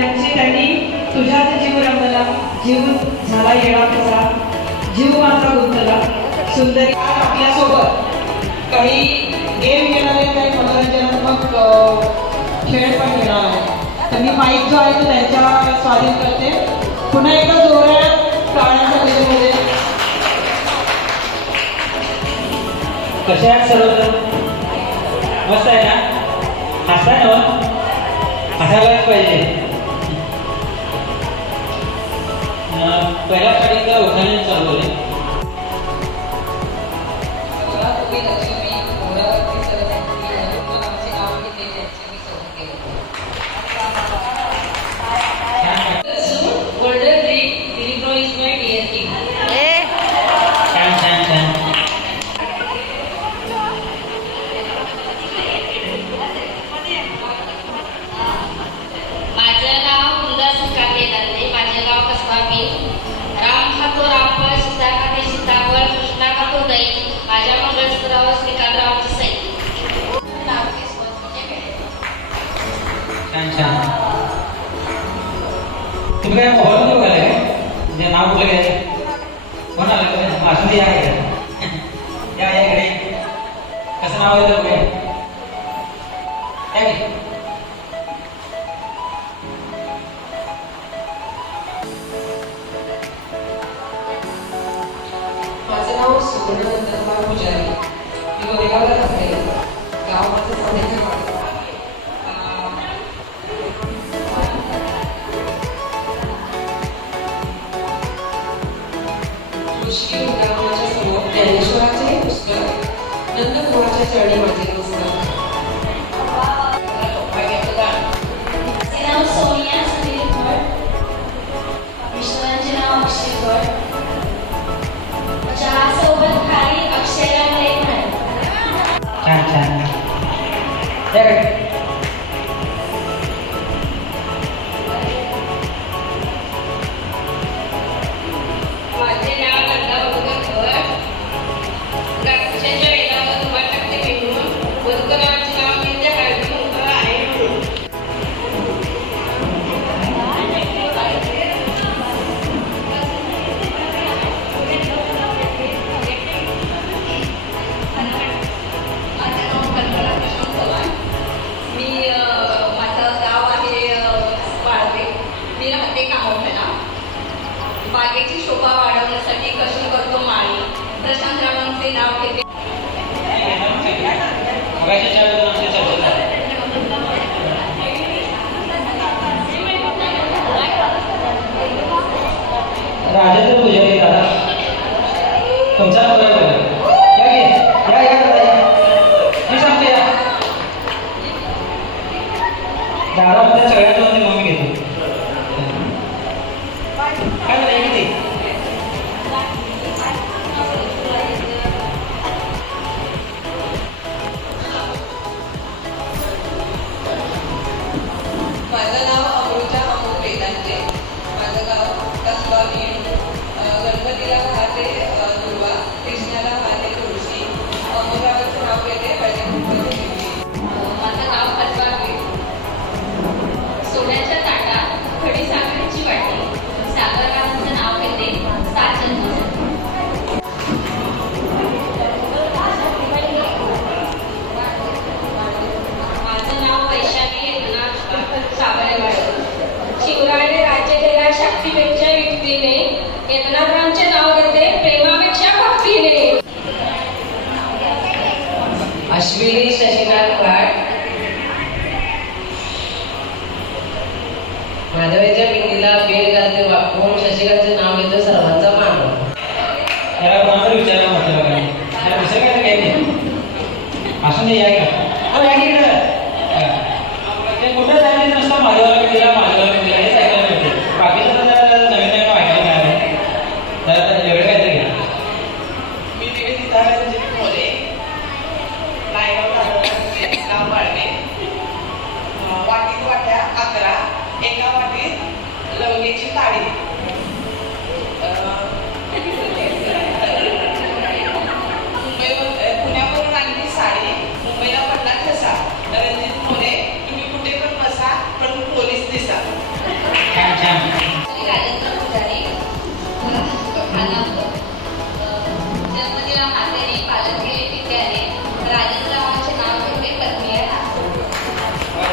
त्यांनी तुझ्यात जीव रंगला, जीव झाला येणा कसा, जीव माझा गुंतला सुंदरी. आपल्यासोबत काही गेम घेणार आहे, काही मनोरंजनात्मक खेळ पण घेणार आहे. तर मी माईक जो आहे तो त्यांच्या स्वाधीन करते. पुन्हा एकदा जोरात टाळ्यांच्या गजरामध्ये. कशा आहेत सर्वजण? मस्त आहे ना? हसताय ना? हसायलाच पाहिजे. पहिला स्टार्टिंगला उखाणे चालू आहे. तुम्ही काय मोबाईल मध्ये बघायला काय जे नाव कुठलं घ्यायचं कोण आलं का असं या या इकडे कसं नाव आहे काय माझं नाव सुवर्ण नंदकुमार पुजारी. मी गोरेगावला राहते. गाव माझं साधेगाव. ऋषी उद्यानाच्या समोर ज्ञानेश्वराचे पुस्तक, नंदकुमारच्या चरणी माझे पुस्तक. नाव सोनिया सुनील भट. मिस्टरांचे नाव अक्षय भट. चहासोबत खाली अक्षयला प्रेम आहे. छान छान. माझे नाव नंदा बरोबर गावच्या वेळेला तुम्हाला टाकते फिरून बरोबराचे नाव त्यांच्या काळजी मोठं आहे. माझं गाव आहे बाळवे. मी राहते कामोठ्याला. बागेची शोभा वाढवण्यासाठी कशी करतो माळी. प्रशांत रावांचे नाव घेते. राजेंद्र पुजारी दादा तुमचा नंबर मी सांगते या दादामध्ये सगळ्यात मध्ये मम्मी घेते काय नाही किती माझं नाव अमृता अमोल वेदांते. माझं गाव कसबा बीड. गणपतीला पाहते दुर्वा, कृष्णाला पाहते तुळशी, अमोरावरचं नाव घेते हळदी. माझं गाव कसबा बीड. सोन्याच्या ताटात खडी साखरेची वाटी, सागररावांचं नाव घेते साजन. माझं नाव वैशाली एकनाथ सावळेवाडे. शिवरायाने राज्य केला शक्तीपेक्षा युक्तीने, एकनाथरावांचे नाव घेते प्रेमापेक्षा भक्तीने. अश्विनी शशिकांत भाट. माधवेच्या पिंडीला बेल घालते वापरून शशिकांतचे नाव घेतो सर्वांचा मान. याला कोणाला विचारायला म्हटलं बघा याला विसर काय काही नाही असून या ते कुठं जायचं नसतं. माझ्यावर दिला हेच ऐकायला मिळते. बाकीचं तर नवीन नवीन ऐकायला मिळालं तर एवढं काय तरी घ्या. मी निवेदिता मोरे. नाव बाळवे. वाटीत वाट्या 11. एका वाटीत लवंगेची काळी. पुण्यावरून आणली साडी, मुंबईला पडला ठसा. रणजित मोरे. तुम्ही कुठे पण बसा पण पोलीस दिसा. छान. राजेंद्र पुजारी जन्मदिला हातेने पालन केले पित्याने राजेंद्रावांचे नाव घेतले पत्नी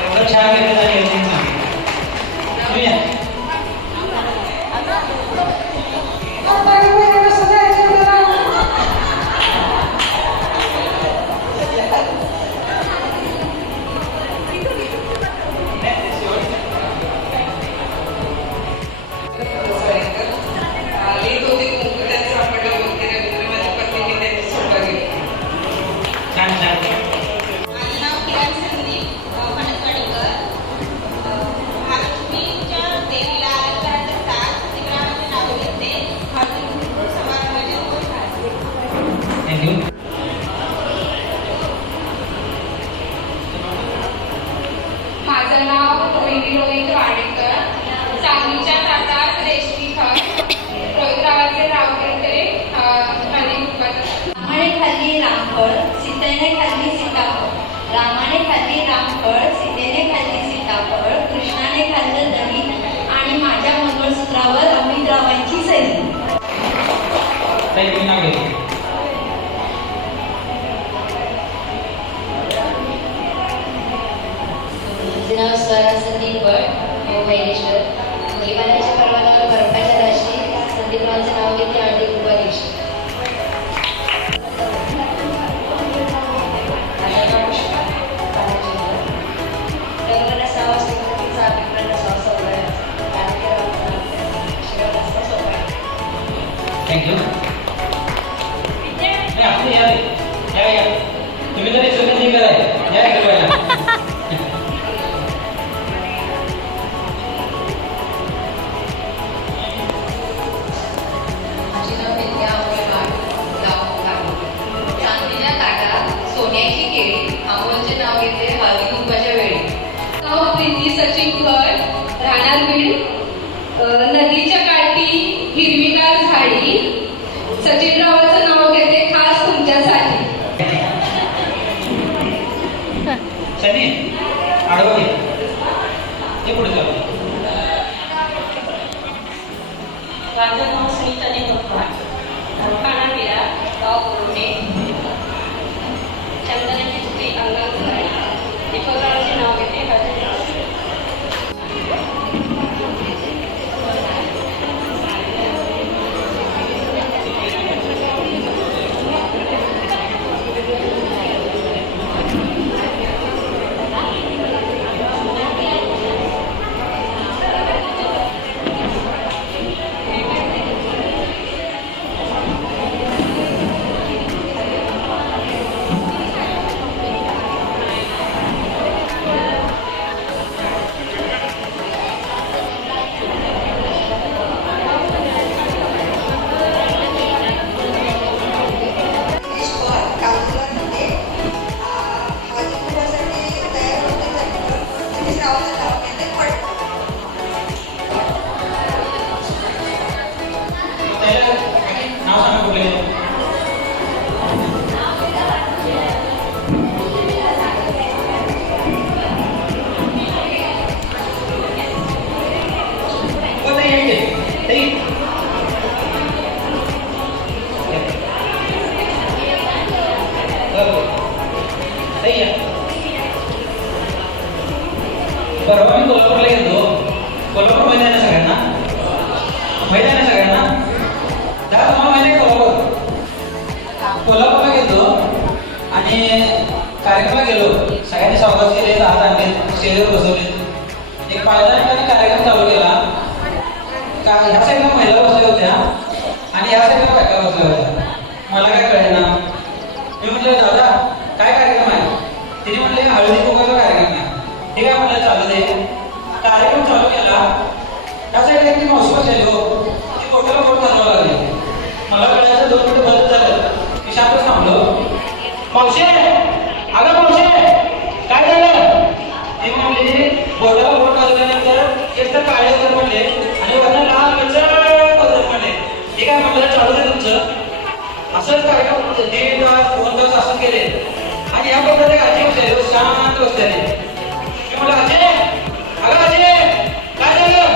एवढं छान केलं तरी माझं नाव रोहिणी रोहित वाडेकर सांगलीच्या ताटात रेशमी खत रोहितरावाचे नाव घेतले रामाने खाल्ली रामफळ सीतेने खाल्ली सीताफळ रामाने खाल्ली रामफळ सीतेने खाल्ली सीताफळ कृष्णाने खाल्लं दही आणि माझ्या मंगळसूत्रावर अमितरावांची सही. नाव स्वरा संदीप भट वैरेश्वर मुलीबालाच्या पर्वतावर बर्फाच्या राशी संदीपरावांचं नाव घेतले आणि उपाधीश. थँक्यू. तुम्ही तरी सुगंधी कराय या सोन्याची केळी अमोलचे नाव घेतले हळदी कुंकाच्या वेळी. नाव प्रीती सचिन भट राहणार बीड नदीच्या काठी हिरवीगार झाडी सचिनरावांचं नाव घेते खास तुमच्यासाठी. सनी आडवं हे पुढे जाऊ. माझं नाव सुनीताने भगवान खाना विरा गाव पुणे चंदनाची स्त्री अंगांगणारी दीपकरावांचे नाव घेते परवा मी कोल्हापूरला गेलो. कोल्हापूर माहिती आहे ना सगळ्यांना? माहिती आहे ना सगळ्यांना? त्या तुम्हाला माहिती आहे कोल्हापूरला गेलो आणि कार्यक्रमाला गेलो. सगळ्यांनी स्वागत केले, हात आणले, स्टेजवर बसवले. एक 5-10 मिनिटांनी कार्यक्रम चालू केला. ह्या साईडला महिला बसल्या होत्या आणि ह्या साईडला बायका बसल्या होत्या. मला काय कळेना. मी म्हटलं दादा काय कार्यक्रम आहे? तिने म्हणले हळदी कुंकाचा कार्यक्रम आहे. ठीक आहे म्हटलं चालू दे. कार्यक्रम चालू केला. त्या साईडला एक मावशी बसलेली हो. ती पोटाला पोट घालावं लागली. मला कळायचं 2 मिनिटं बंद झालं. मी शांत थांबलो. मावशी अगं मावशी काय झालं? ती म्हणली पोटाला पोट घालल्यानंतर एक तर काळे वगैरे म्हणले आणि वरनं लाल वगैरे म्हणले. ठीक आहे म्हटलं चालू दे तुमचं. असंच कार्यक्रम 1.5 तास 2 तास असं केले आणि या पद्धतीने आजी बसले शांत बसलेले. मी म्हटलं अजय अगं अजय काय झालं?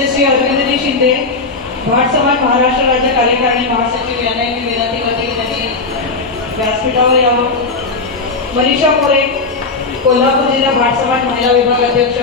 आमचे श्री अरविंदजी शिंदे, भाट समाज महाराष्ट्र राज्य कार्यकारिणी महासचिव यांना मी विनंती करते की त्यांनी व्यासपीठावर यावं. मनीषा मोरे, कोल्हापूर जिल्हा भाट समाज महिला विभाग अध्यक्ष.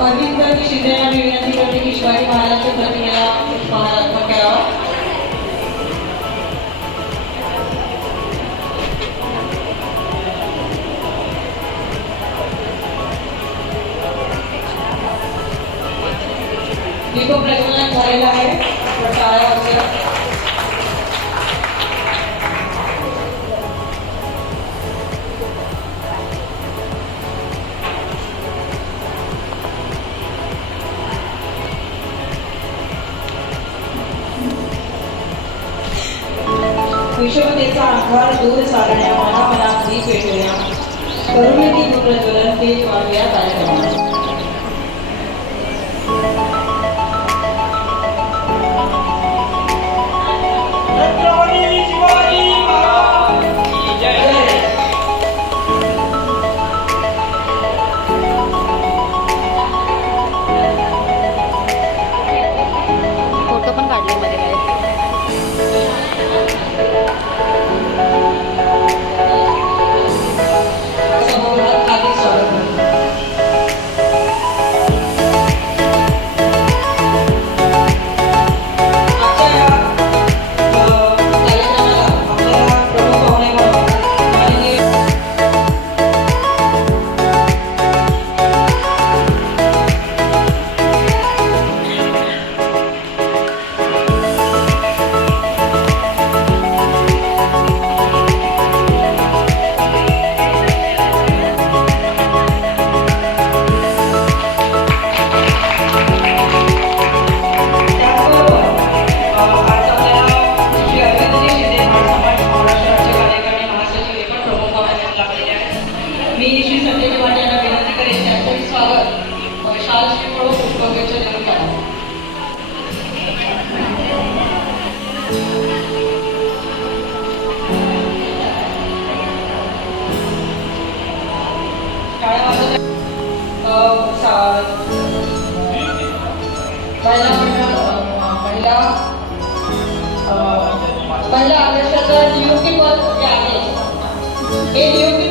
अरविंदजी शिंदे यांना मी विनंती करते की शिवाजी महाराजांच्या प्रतिमेला पुष्पहार अर्पण करावा. दीप प्रज्वलन झालेला आहे. टाळ्या वाजवा. विषमतेचा आधार दूर सारण्या, मनामनात दीप पेटवण्या, करुणे दीप प्रज्वलन तेज वाढूया कार्यक्रमात. फोटो पण काढले मध्ये काय महिला आदेशाचं नियुक्ती पद जे आहे हे नियुक्ती